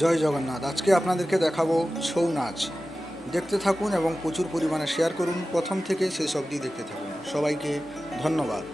জয় জগন্নাথ। আজকে আপনাদেরকে দেখাবো ছৌ নাচ। দেখতে থাকুন এবং প্রচুর পরিমাণে শেয়ার করুন। প্রথম থেকে শেষ অবধি দেখতে থাকুন। সবাইকে ধন্যবাদ।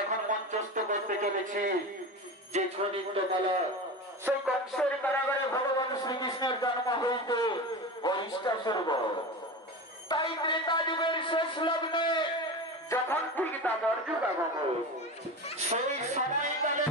এখন মঞ্চস্থ করতে চলেছি যে ছনিত্য মেলা। সেই কংসের কারাগারে ভগবান শ্রীকৃষ্ণের জন্ম হইতে অনিষ্টাস্বর্গ। তাই ত্রেতা যুগের শেষ লগ্নে যখন ঠিক তাদের যুগ আগমন, সেই সময়কালে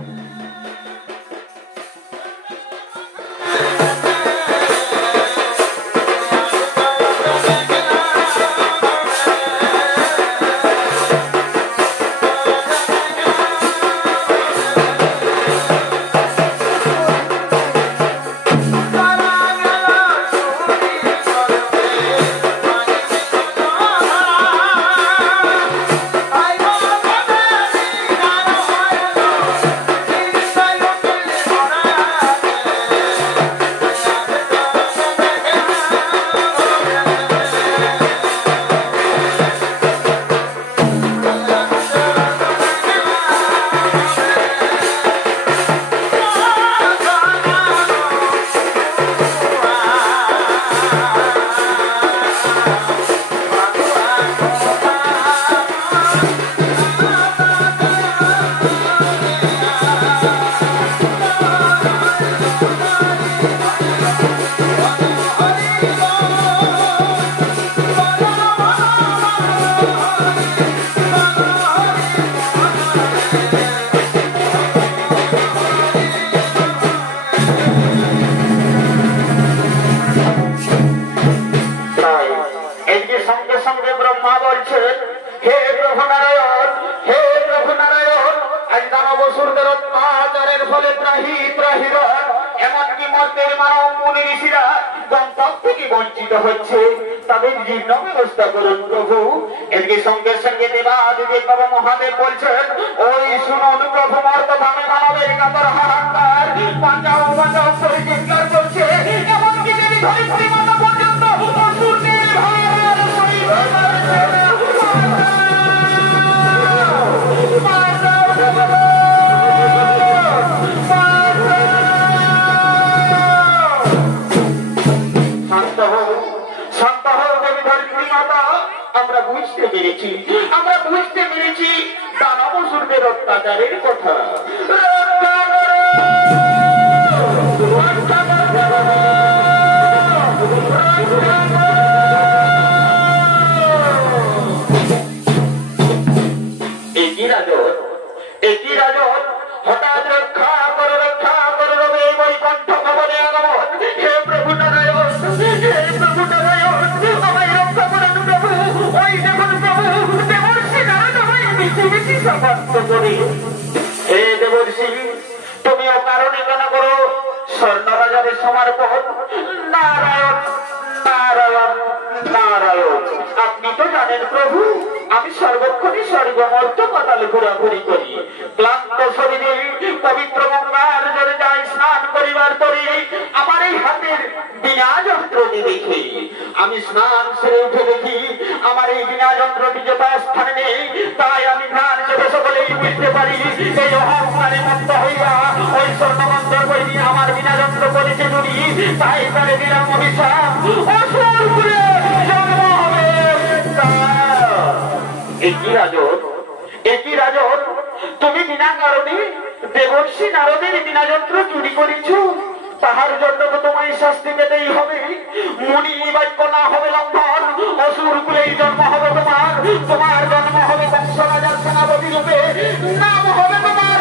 বঞ্চিত হচ্ছে, তাদের জীর্ণ ব্যবস্থা করুন প্রভু। এদিকে সঙ্গে সঙ্গে দেবাদিদেব বাবা মহাদেব বলছেন, ওই শুনুন প্রভু, মর্তভাবে মানবের কাতর হাহাকার, বাঁচাও বাঁচাও করে চিৎকার করছে। এমনকি দেবী ধরিত্রী মাতা পর্যন্ত অসুরদের ভয়ে শহীদ হয়ে যাচ্ছে। আমরা বুঝতে পেরেছি দানবসুরদের অত্যাচারের কথা। একই রাজত হঠাৎ রক্ষা করো রবে বৈকুণ্ঠ ভবনে আগমন। হে প্রভু নারায়ণ, হে প্রভু নারায়ণ, আমায় রক্ষা করুন প্রভু। ওই দেখুন প্রভু, দেবর্ষি নারদ হয়ে মিশি মিশি সমর্থ করে। হে দেবর্ষি, তুমিও কারণে কেন করো স্বর্ণরাজারের সমর্পণ। নারায়ণ নারায়ণ নারায়ণ। আপনি তো জানেন প্রভু, আমি সর্বক্ষণই স্বর্গমর্ত পাতালে ঘোরাঘুরি করি। ক্লান্ত শরীরে পবিত্র গঙ্গার জলে যাই স্নান করিবার তরে আমার এই হাতের বিনা যন্ত্রটি দেখে আমি স্নান সেরে উঠে দেখি আমার এই বিনা যন্ত্রটি যে তার স্থানে নেই, তাই আমি ধ্যান চেপে সকলেই বুঝতে পারি এই অহংকারে মুক্ত হইয়া ওই স্বর্ণমন্ত্র বই নিয়ে আমার বিনা যন্ত্র করেছে চুরি, তাই তারে দিলাম অভিশাপ, অসুরপুরে জন্ম হবে তার। একই রাজন, তুমি বিনা কারণে দেবর্ষী নারদের বিনা যন্ত্র চুরি করেছ, তাহার জন্য তো তোমায় শাস্তি পেতেই হবে। মুনি বাক্য না হবে লঙ্ঘন, অসুর কুলেই জন্ম হবে তোমার। তোমার জন্ম হবে বংশ রাজার সেনাপতি রূপে, নাম হবে তোমার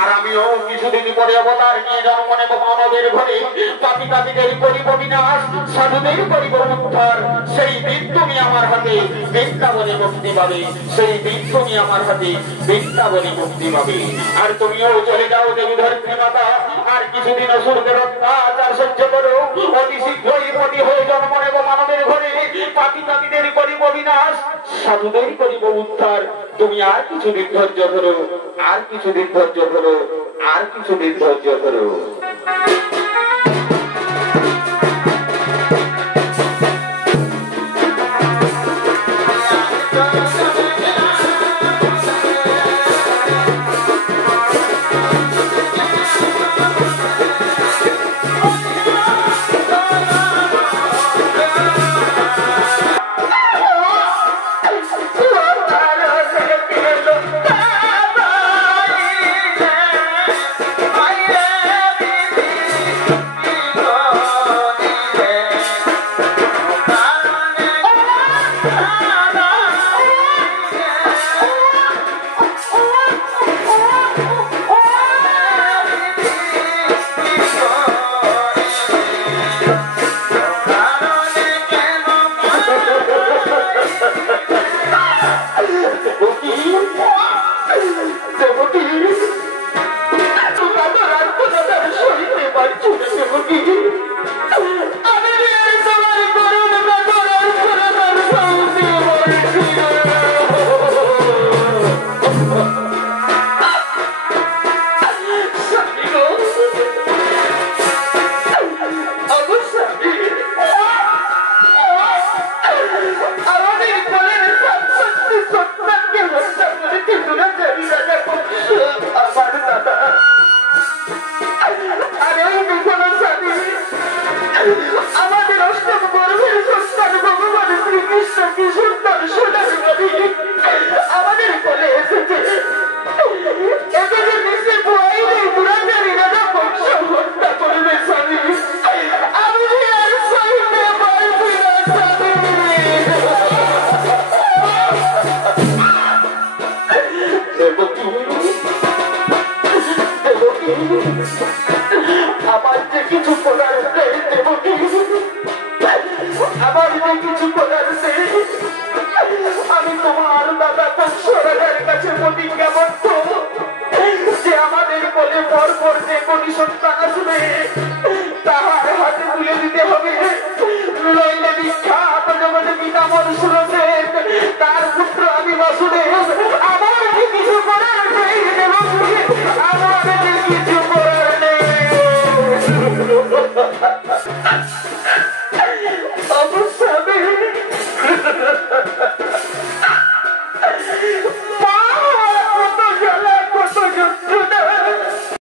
আর আমিও কিছুদিন পরে অবতার নিয়ে জন্ম নেব মানবের ঘরে। পাপী পাপীদের করিব বিনাশ, সাধুদের করিব উদ্ধার। সেই দিন তুমি আমার হাতে বৃন্দাবনে মুক্তি পাবে, সেই দিন তুমি আমার হাতে বৃন্দাবনে মুক্তি পাবে। আর তুমিও চলে যাও দেবী ধরিত্রী মাতা, আর কিছুদিন অসুরদের অত্যাচার সহ্য করো। অতি শীঘ্রই পতি হয়ে জন্ম নেব মানবের ঘরে। পাপী পাপীদের করিব বিনাশ, সাধুদের করিব উদ্ধার। তুমি আর কিছুদিন ধৈর্য ধরো, আর কিছুদিন ধৈর্য ধরো, আর কিছুদিন ধৈর্য ধরো। আমাদের অষ্টম গর্ভের সন্তান ভগবান শ্রীকৃষ্ণ কি সুন্দর সোনার নদী আমাদের কোলে এসেছে। এতে যে নিচে বুয়াইলে দুরাচারীরা বংশ হত্যা করবে স্বামী, আমি আর সইতে পারছি না স্বামী। আমার যে কিছু করার নেই দেবকী, আমার যে কিছু করার নেই। আমি তোমার দাদা কংসরাজার কাছে প্রতিজ্ঞাবদ্ধ যে আমাদের কোলে পর পর যে কোটি সন্তান আসবে